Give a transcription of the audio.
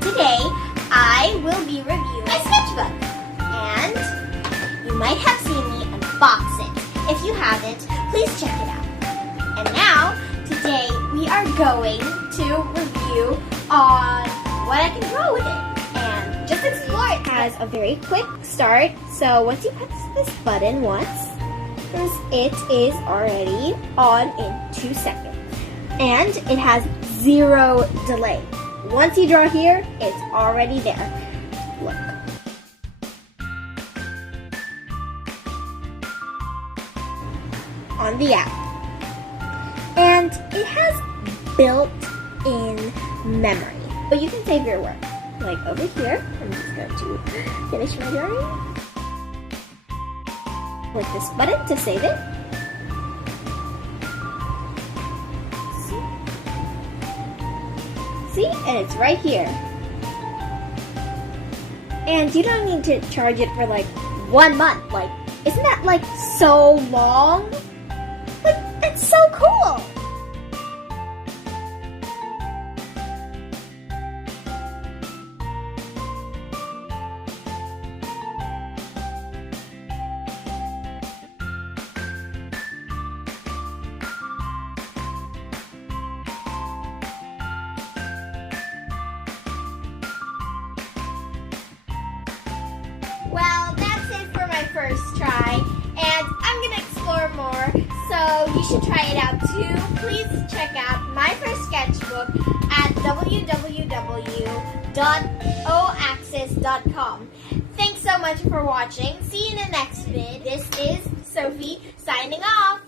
And today, I will be reviewing my sketchbook. And you might have seen me unbox it. If you haven't, please check it out. And now, today, we are going to review on what I can draw with it. And just explore it. It has a very quick start. So once you press this button once, it is already on in 2 seconds. And it has 0 delay. Once you draw here, it's already there. Look. On the app. And it has built-in memory. But you can save your work. Like over here, I'm just going to finish my drawing. Click this button to save it. See? And it's right here. And you don't need to charge it for like 1 month. Like, isn't that like so long? Like, it's so cool. Well, that's it for my first try, and I'm going to explore more, so you should try it out too. Please check out myFirst sketchbook at www.oaxis.com. Thanks so much for watching. See you in the next vid. This is Sophie signing off.